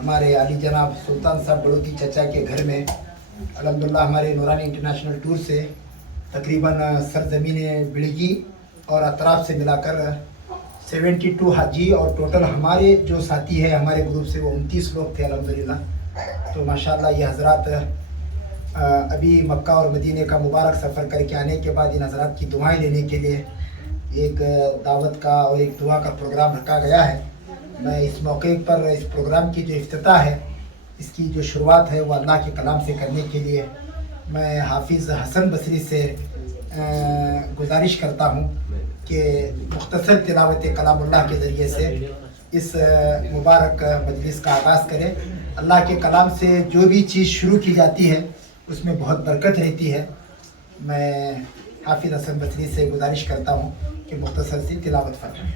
हमारे अली जनाब सुल्तान साहब बड़ोती चचा के घर में अल्हम्दुलिल्लाह हमारे नूरानी इंटरनेशनल टूर से तकरीबन सरजमीन बिड़गी और अतराफ से मिलाकर 72 हाजी और टोटल हमारे जो साथी है हमारे ग्रुप से वो 29 लोग थे अल्हम्दुलिल्लाह। तो माशाल्लाह ये हज़रात अभी मक्का और मदीने का मुबारक सफ़र करके आने के बाद इन हज़रात की दुआएं लेने के लिए एक दावत का और एक दुआ का प्रोग्राम रखा गया है। मैं इस मौके पर इस प्रोग्राम की जो इफ्तिताह है, इसकी जो शुरुआत है वो अल्लाह के कलाम से करने के लिए मैं हाफिज़ हसन बसरी से गुजारिश करता हूँ कि मुख्तसर तिलावत कलामुल्लाह के ज़रिए से इस मुबारक मजलिस का आगाज़ करें। अल्लाह के कलाम से जो भी चीज़ शुरू की जाती है उसमें बहुत बरकत रहती है। मैं हाफिज़ हसन बसरी से गुजारिश करता हूँ कि मुख्तसर सी तिलावत फरमाएं।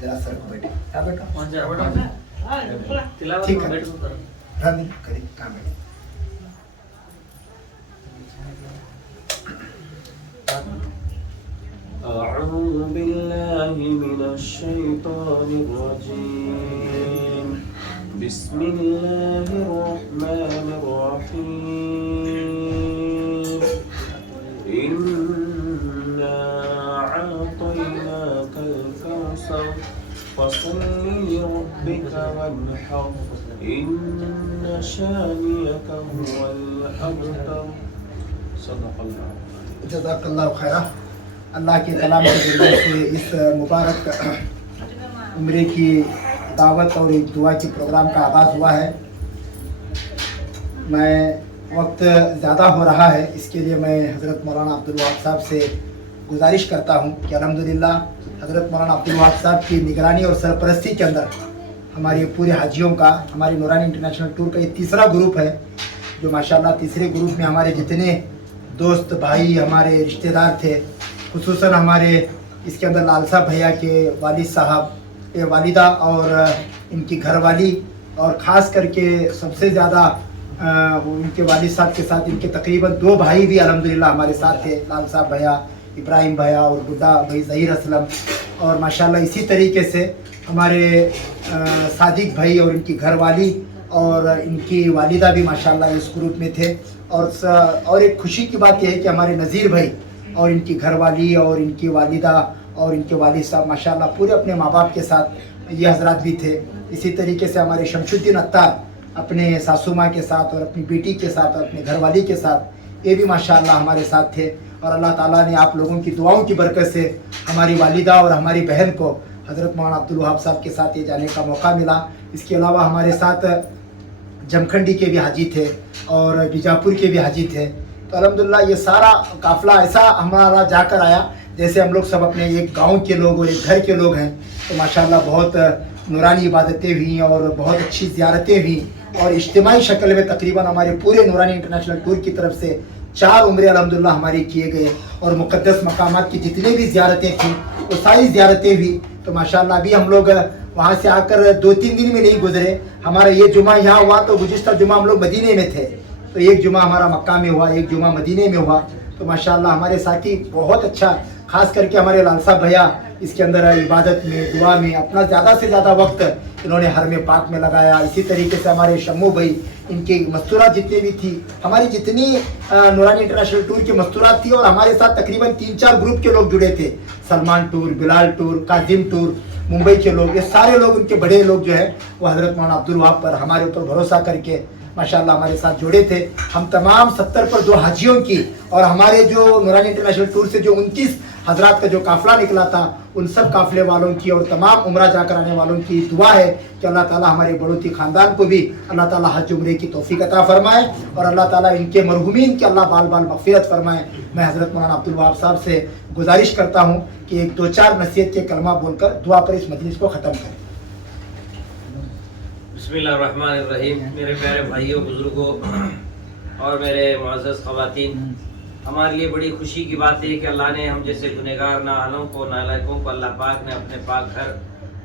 जरा सर को बैठे क्या बेटा ठीक है रन करें कहाँ बैठे أعوذ بالله من الشيطان الرجيم بسم الله الرحمن الرحيم إنا أعطيناك الكوثر فصل لربك وانحر إن شانئك هو الأبتر صدق الله जज़ाकल्लाहु खैरा। अल्लाह के कलाम के ज़रिए से इस मुबारक उम्रे की दावत और एक दुआ के प्रोग्राम का आगाज़ हुआ है। मैं वक्त ज़्यादा हो रहा है, इसके लिए मैं हज़रत मौलाना अब्दुल वहाब साहब से गुजारिश करता हूँ कि अल्हम्दुलिल्लाह हज़रत मौलाना अब्दुल वहाब साहब की निगरानी और सरपरस्ती के अंदर हमारे पूरे हाजियों का हमारी नूरानी इंटरनेशनल टूर का ये तीसरा ग्रुप है जो माशाल्लाह तीसरे ग्रुप में हमारे जितने दोस्त भाई हमारे रिश्तेदार थे, खुसूसन हमारे इसके अंदर लाल साहब भैया के वालिद साहब वालिदा और इनकी घरवाली और ख़ास करके सबसे ज़्यादा उनके वालिद साहब के साथ इनके तकरीबन 2 भाई भी अल्हम्दुलिल्लाह हमारे साथ थे, लाल साहब भैया इब्राहिम भैया और बुड्ढा भाई ज़हीर असलम। और माशाल्लाह इसी तरीके से हमारे सादिक भाई और इनकी घरवाली और इनकी वालिदा भी माशाल्लाह इस ग्रुप में थे। और एक खुशी की बात यह है कि हमारे नज़ीर भाई और इनकी घरवाली और इनकी वालिदा और इनके वालिद साहब माशाल्लाह पूरे अपने माँ बाप के साथ ये हजरात भी थे। इसी तरीके से हमारे शमशुद्दीन अत्तार अपने सासू माँ के साथ और अपनी बेटी के साथ और अपने घरवाली के साथ ये भी माशाल्लाह हमारे साथ थे। और अल्लाह ताला ने आप लोगों की दुआओं की बरकत से हमारी वालिदा और हमारी बहन को हज़रत मौलाना अब्दुल वहाब साहब के साथ ये जाने का मौका मिला। इसके अलावा हमारे साथ जमखंडी के भी हाजी थे और बीजापुर के भी हाजी थे। तो अल्हम्दुलिल्लाह ये सारा काफ़िला ऐसा हमारा जाकर आया जैसे हम लोग सब अपने एक गांव के लोग और एक घर के लोग हैं। तो माशाल्लाह बहुत नूरानी इबादतें हुई और बहुत अच्छी ज़ियारतें हुई और इज्तिमाई शक्ल में तकरीबन हमारे पूरे नूरानी इंटरनेशनल टूर की तरफ से 4 उम्रे अल्हम्दुलिल्लाह हमारी किए गए और मुक़द्दस मकामात की जितनी भी ज़ियारतें थी वो सारी ज़ियारतें हुई। तो माशाल्लाह अभी हम लोग वहाँ से आकर 2-3 दिन में नहीं गुजरे, हमारा ये जुमा यहाँ हुआ तो गुज़िश्ता जुमा हम लोग मदीने में थे, तो एक जुमा हमारा मक्का में हुआ, एक जुमा मदीने में हुआ। तो माशाल्लाह हमारे साथी बहुत अच्छा, ख़ास करके हमारे लाल साहब भैया इसके अंदर इबादत में दुआ में अपना ज़्यादा से ज़्यादा वक्त इन्होंने हरम पाक में लगाया। इसी तरीके से हमारे शम्मू भाई इनकी मस्तूरात जितनी भी थी, हमारी जितनी नूरानी इंटरनेशनल टूर की मस्तूरात थी और हमारे साथ तकरीबन 3-4 ग्रुप के लोग जुड़े थे, Salman tour, Bilal tour, Kazim tour, Mumbai के लोग, ये सारे लोग उनके बड़े लोग जो है वो हज़रत मौलाना अब्दुल वहाब पर हमारे ऊपर भरोसा करके माशाल्लाह हमारे साथ जुड़े थे। हम तमाम 70 पर 2 हाजियों की और हमारे जो नूरानी इंटरनेशनल टूर से जो 29 हजरात का जो काफ़िला निकला था उन सब काफ़िले वालों की और तमाम उम्रा जाकर आने वालों की दुआ है कि अल्लाह ताला हमारे बड़ोती ख़ानदान को भी अल्लाह ताला हज उम्रे की तौफीक अता फरमाए और अल्लाह ताला इनके मरहूमीन की अल्लाह बाल बाल मग़फ़िरत फरमाए। मैं हज़रत मौलाना अब्दुल वहाब साहब से गुजारिश करता हूँ कि एक 2-4 नसीहत के कलमा बोलकर दुआ पर इस मजलिस को ख़त्म करें। बिस्मिल्लाहिर्रहमानिर्रहीम। मेरे प्यारे भाइयों, बुज़ुर्गों और मेरे मुअज़्ज़ज़ ख़वातीन, हमारे लिए बड़ी खुशी की बात है कि अल्लाह ने हम जैसे गुनहगार नाअहलों को, नालायकों को अल्लाह पाक ने अपने पाक घर,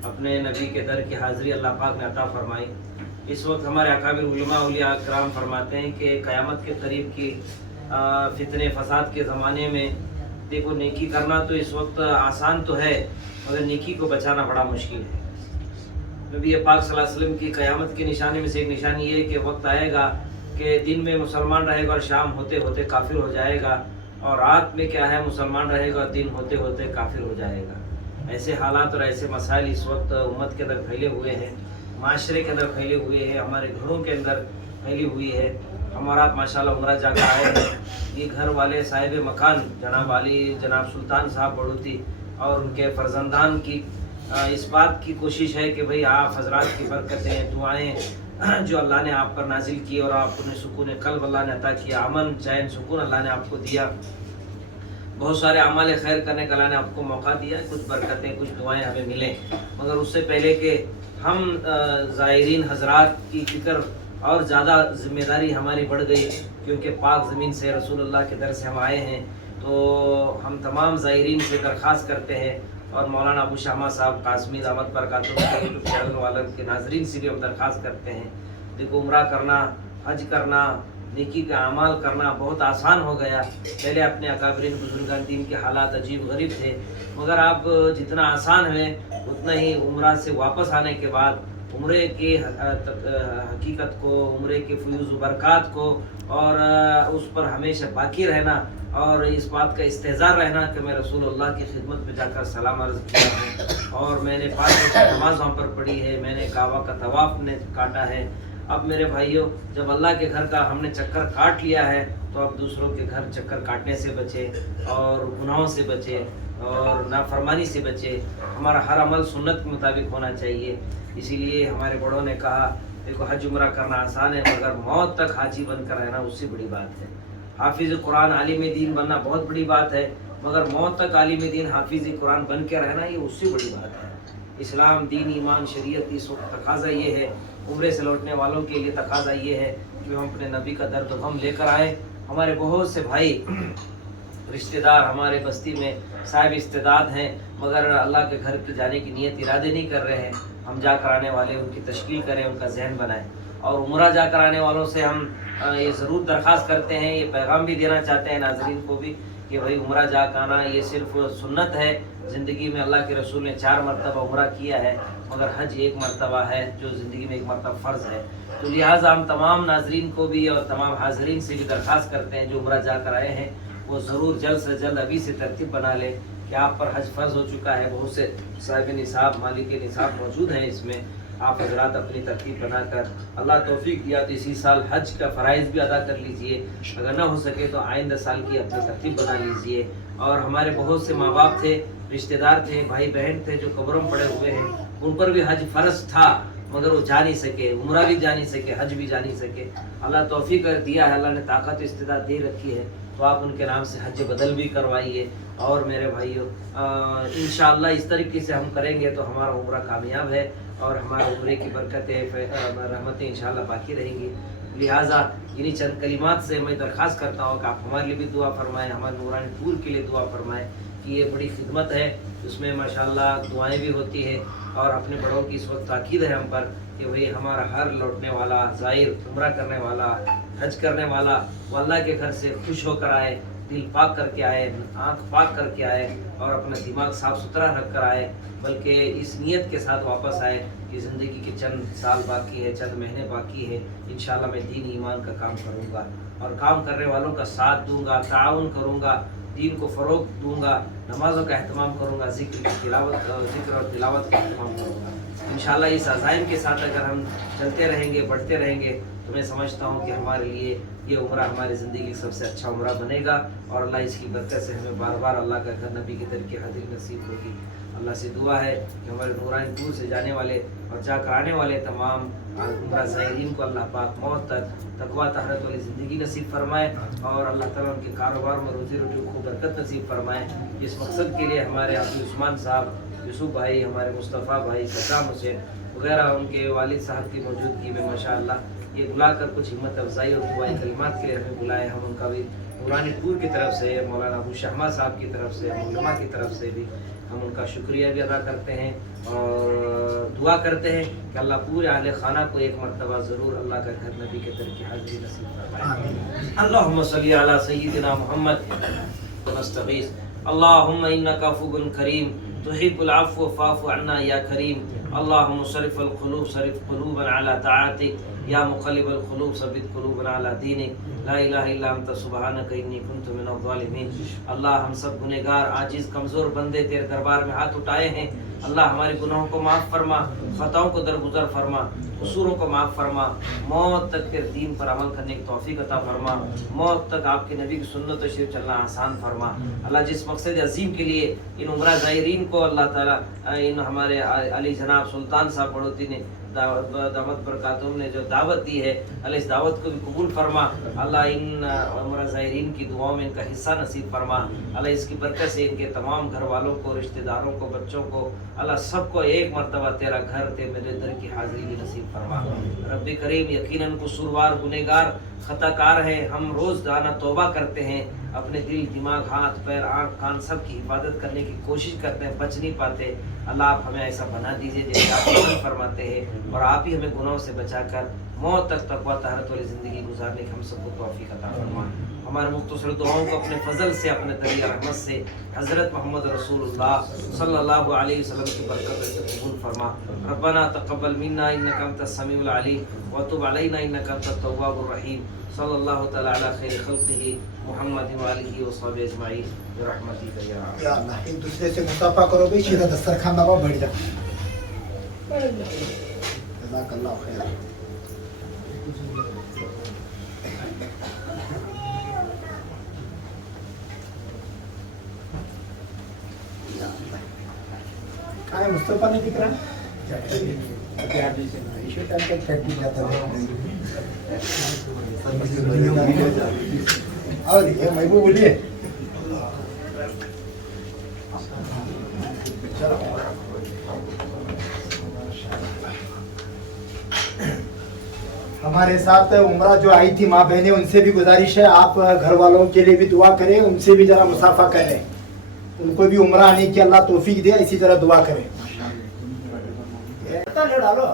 अपने नबी के दर की हाज़िरी अल्लाह पाक ने अता फ़रमाई। इस वक्त हमारे अकाबिर उलमा औलिया किराम फरमाते हैं कि क़यामत के करीब की फितने फसाद के ज़माने में देखो नेकी करना तो इस वक्त आसान तो है मगर नेकी को बचाना बड़ा मुश्किल है। नबी पाक सल्लल्लाहु अलैहि वसल्लम की क़यामत की निशानी में से एक निशानी ये है कि वक्त आएगा कि दिन में मुसलमान रहेगा और शाम होते होते काफिर हो जाएगा, और रात में क्या है मुसलमान रहेगा और दिन होते होते काफिर हो जाएगा। ऐसे हालात और ऐसे मसाइल इस वक्त उम्मत के अंदर फैले हुए हैं, माशरे के अंदर फैले हुए हैं, हमारे घरों के अंदर फैली हुई है। हमारा माशाल्लाह उम्रा जाकर आए हैं। ये घर वाले साहिब मकान जनाब वाली जनाब सुल्तान साहब बड़ूती और उनके फर्जंदान की इस बात की कोशिश है कि भाई आप हजरात की बरकतें दुआएं जो अल्लाह ने आप पर नाजिल की और आप उन्हें सुकून कल्ब अल्लाह ने अता किया, अमन चैन सुकून अल्लाह ने आपको दिया, बहुत सारे अमाल खैर करने का अल्लाह ने आपको मौका दिया, कुछ बरकतें कुछ दुआएं हमें मिलें। मगर उससे पहले कि हम ज़ायरीन हजरात की फ़िक्र और ज़्यादा ज़िम्मेदारी हमारी बढ़ गई, क्योंकि पाक ज़मीन से रसूलुल्लाह के दर से हम आए हैं, तो हम तमाम ज़ायरीन से दरख्वास्त करते हैं और मौलाना अबू शामा साहब कासमी दामत बरकातुहू के यूट्यूब चैनल वालों के नाजरीन से भी हम दरख्वास्त करते हैं। देखो उम्रा करना, हज करना, नेकी का अमाल करना बहुत आसान हो गया। पहले अपने अकाबरीन बुजुर्गान दीन के हालात अजीब गरीब थे, मगर अब जितना आसान है उतना ही उम्रा से वापस आने के बाद उम्रे की हकीकत को, उम्रे के फयूज़ बरक़ात को और उस पर हमेशा बाकी रहना और इस बात का इस्तेज़ार रहना कि मैं रसूलुल्लाह की खिदमत में जाकर सलाम अर्ज़ किया है और मैंने 5 वक्त नमाज वहाँ पर पढ़ी है, मैंने काबा का तवाफ़ ने काटा है। अब मेरे भाइयों, जब अल्लाह के घर का हमने चक्कर काट लिया है तो अब दूसरों के घर चक्कर काटने से बचे और गुनाहों से बचे और नाफरमानी से बचे। हमारा हर अमल सुन्नत के मुताबिक होना चाहिए। इसीलिए हमारे बड़ों ने कहा, देखो हज उम्रा करना आसान है, मगर मौत तक हाजी बनकर रहना उससे बड़ी बात है। हाफिज़ कुरान आलिम दीन बनना बहुत बड़ी बात है, मगर मौत तक आलिम दीन हाफिज़ कुरान बन के रहना ये उससे बड़ी बात है। इस्लाम दीन ईमान शरीयत इस वक्त तकाजा ये है, उम्रे से लौटने वालों के लिए तकाजा ये है कि हम अपने नबी का दर्द गम लेकर आए। हमारे बहुत से भाई रिश्तेदार हमारे बस्ती में साहिब इस्तेदाद हैं, मगर अल्लाह के घर की जाने की नीयत इरादे नहीं कर रहे हैं। हम जाकर आने वाले उनकी तशकील करें, उनका जहन बनाएं और उम्रा जाकर आने वालों से हम ये ज़रूर दरख्वास्त करते हैं, ये पैगाम भी देना चाहते हैं नाज़रीन को भी कि भाई उम्रा जाकर आना ये सिर्फ सुन्नत है। ज़िंदगी में अल्लाह के रसूल ने 4 मरतबा उम्रा किया है, मगर हज 1 मरतबा है जो ज़िंदगी में 1 मरतबा फ़र्ज़ है। तो लिहाजा हम तमाम नाज़रीन को भी और तमाम हाज़रीन से भी दरख्वास्त करते हैं जो उम्रा जाकर आए हैं वो ज़रूर जल्द से जल्द अभी से तरतीब बना लें कि आप पर हज फ़र्ज़ हो चुका है। बहुत से साहिब निसाब मालिक निसाब मौजूद हैं इसमें, आप हजरात अपनी तरतीब बनाकर अल्लाह तौफीक दिया तो इसी साल हज का फ़राइज़ भी अदा कर लीजिए, अगर ना हो सके तो आइंदा साल की अपनी तरतीब बना लीजिए। और हमारे बहुत से माँ बाप थे, रिश्तेदार थे, भाई बहन थे जो कब्रों में पड़े हुए हैं, उन पर भी हज फ़र्ज़ था मगर वो जा नहीं सके, उम्रा भी जा नहीं सके, हज भी जा नहीं सके। अल्लाह तौफीक कर दिया है, अल्लाह ने ताकत इस्तिदाद दे रखी है, तो आप उनके नाम से हज बदल भी करवाइए। और मेरे भाइयों इंशाअल्लाह इस तरीके से हम करेंगे तो हमारा उम्रा कामयाब है और हमारे उम्रे की बरकतें रहमतें इंशाअल्लाह बाकी रहेंगी। लिहाजा इन्हीं चंद कलिमात से मैं दरख्वास्त करता हूँ कि आप हमारे लिए भी दुआ फरमाएँ, हमारे नूरानी टूर के लिए दुआ फरमाएँ कि ये बड़ी खिदमत है, उसमें माशाअल्लाह दुआएं भी होती है। और अपने बड़ों की इस वक्त ताकीद है हम पर कि भाई हमारा हर लौटने वाला ज़ाहिर, उम्रा करने वाला, हज करने वाला वो अल्लाह के घर से खुश होकर आए, दिल पाक करके आए, आँख पाक करके आए और अपना दिमाग साफ़ सुथरा रख कर आए, बल्कि इस नीयत के साथ वापस आए कि ज़िंदगी के चंद साल बाकी है, चंद महीने बाकी है, इंशाअल्लाह मैं दीन ईमान का काम करूँगा और काम करने वालों का साथ दूँगा, ताउन करूँगा, दीन को फ़रोग दूँगा, नमाज़ों का अहतमाम करूँगा, ज़िक्र और तिलावत का अहतमाम करूँगा। इंशाअल्लाह इस अज़ाइम के साथ अगर हम चलते रहेंगे, बढ़ते रहेंगे तो मैं समझता हूँ कि हमारे लिए ये उम्रा हमारी ज़िंदगी का सबसे अच्छा उम्रा बनेगा और अल्लाह इसकी बरकत से हमें बार बार अल्लाह का घर नबी के दर की हाज़िरी नसीब होगी। अल्लाह से दुआ है कि हमारे नूरानी टूर से जाने वाले और जाकर आने वाले तमाम उम्रा ज़ायरीन को अल्लाह पाक मौत तक तकवा तहरत वाली ज़िंदगी नसीब फरमाए और अल्लाह ताला उनके कारोबार में रोज़ी रोटी को बरकत नसीब फरमाए। इस मकसद के लिए हमारे हाफिज़ उस्मान साहब, यूसुफ भाई, हमारे मुस्तफ़ा भाई, सद्दाम हुसैन वगैरह उनके वालिद साहब की मौजूदगी में माशाअल्लाह ये बुलाकर कुछ हिम्मत अफजाई और दुआई कलिमात के लिए हमें बुलाए। हम उनका भी नूरानी टूर की तरफ से, मौलाना अबू शामा साहब की तरफ से, उलमा की तरफ से भी हम उनका शुक्रिया भी अदा करते हैं और दुआ करते हैं कि अल्लाह पूरे आले खाना को एक मरतबा ज़रूर अल्लाह का घर नबी के दर की हाज़िरी नसीब फरमाए। अल्लाहुम्मा सल्ली अला सय्यिदिना मुहम्मद व नस्तगीस। अल्लाहुम्मा इन्नका अफ़ुव्वुन करीम تحب العفو فاعف عنا یا کریم اللهم صرف القلوب صرف قلوبنا على طاعتك یا مقلب القلوب ثبت قلوبنا على دینک لا الہ الا انت سبحانک انی کنت من الظالمین. اللہ ہم سب گنہگار عاجز کمزور بندے تیرے دربار میں ہاتھ اٹھائے ہیں. اللہ ہمارے گناہوں کو معاف فرما, خطاؤں کو درگزر فرما, قصوروں کو معاف فرما, موت تک تیرے دین پر عمل کرنے کی توفیق عطا فرما, موت تک آپ کے نبی کی سنت و شریف چلنا آسان فرما. اللہ جس مقصد عظیم کے لیے ان عمرہ زائرین کو اللہ تعالیٰ ان ہمارے علی جناب سلطان صاحب بڑوتی نے دعوت برکاتہم نے جو دعوت دی ہے, اللہ اس دعوت کو بھی قبول فرما. اللہ ان عمرہ زائرین کی دعاؤں میں ان کا حصہ نصیب فرما. اللہ اس کی برکت سے ان کے تمام گھر والوں کو, رشتہ داروں کو, بچوں کو, اللہ سب کو ایک مرتبہ تیرا گھر تے میرے در کی حاضری بھی نصیب فرما. رب کریم یقیناً قصوروار گنہگار خطا کار ہیں, ہم روز دانہ توبہ کرتے ہیں, اپنے دل دماغ ہاتھ پیر آنکھ کان سب کی حفاظت کرنے کی کوشش کرتے ہیں, بچ نہیں پاتے. اللہ آپ ہمیں ایسا بنا دیجئے جیسے آپ پسند فرماتے ہیں, اور آپ ہی ہمیں گناہوں سے بچا کر موت تک تقویٰ طہارت والی زندگی گزارنے کی ہم سب کو توفیق عطا فرما. ہمارے مختصر دعاؤں کو اپنے فضل سے, اپنے دریا رحمت سے حضرت محمد رسول اللہ صلی اللہ علیہ وسلم کی برکت سے قبول فرما. ربنا تقبل منا انک انت السمیع العلیم وتب علینا انک انت التواب الرحیم. صلی اللہ تعالی علی خیر خلقہ محمد وآلہ وصحبہ اجمعین برحمتک یا اللہ. ایک دوسرے سے مصافحہ کرو بھائی, سیدھا دسترخوان دباؤ, بیٹھ جاؤ. جزاک اللہ خیر. کہاں ہے مصطفیٰ, نہیں دکھ رہا؟ اور یہ محبوب بولیے. ہمارے ساتھ عمرہ جو آئی تھی ماں بہنیں, ان سے بھی گزارش ہے آپ گھر والوں کے لیے بھی دعا کریں, ان سے بھی ذرا مصافحہ کریں, ان کو بھی عمرہ آنے کی اللہ توفیق دے, اسی طرح دعا کریں. ڈالو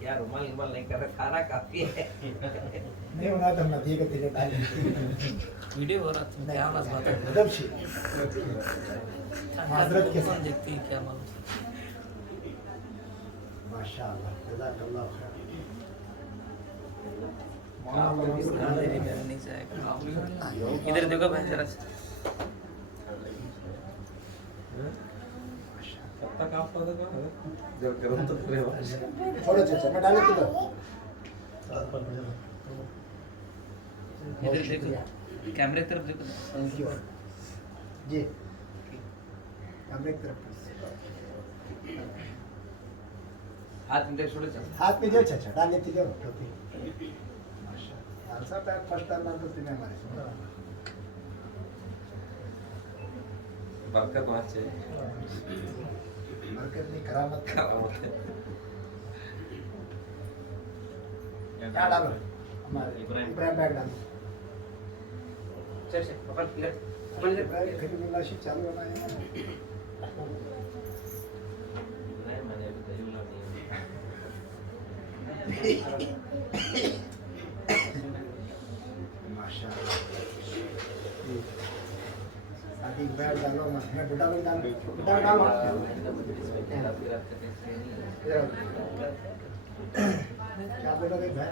کیا رومال رومال نہیں کر رہا, کھانا کافی ہے. نہیں ہونا تو ندی کا تیرے ڈال ویڈیو ہو رہا تھا کیا بات ہے, مطلب شی معذرت کے ساتھ دیکھتی ہے کیا معلوم. ماشاءاللہ, جزاک اللہ خیر. نہیں جائے گا, ادھر دیکھو بھائی ذرا. تھوڑا چچا میں ڈالے تو ادھر دیکھو, کیمرے کی طرف دیکھو. تھینک یو جی. کیمرے کی طرف ہاتھ میں چھوڑے چل. ہاتھ میں جو چچا ڈال لیتی جو ماشاءاللہ. صاحب فرسٹ ٹائم تو تمہیں ہمارے برکت وہاں سے برکت نہیں, کرامت کیا ڈالو ہمارے ابراہیم بیگ ڈالو. چل چل پکڑ کلر کریم اللہ شی چالو ہونا ہے. نہیں میں نے ابھی تجربہ نہیں. ماشاءاللہ. ابھی بیگ ڈالو, میں بڈا بیگ ڈالو, بڈا ڈالو. کیا بیٹا بیگ ہے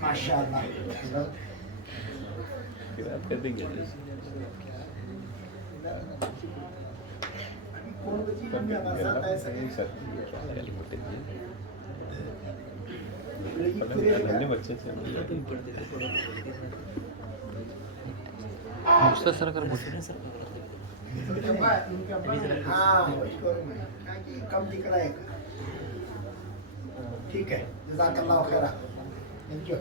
ماشاءاللہ. کون بچی میں ہمارے ساتھ آئے سکے سر کر ہاں کم دکھ رہا ہے. ٹھیک ہے, جزاک اللہ خیر. Thank you.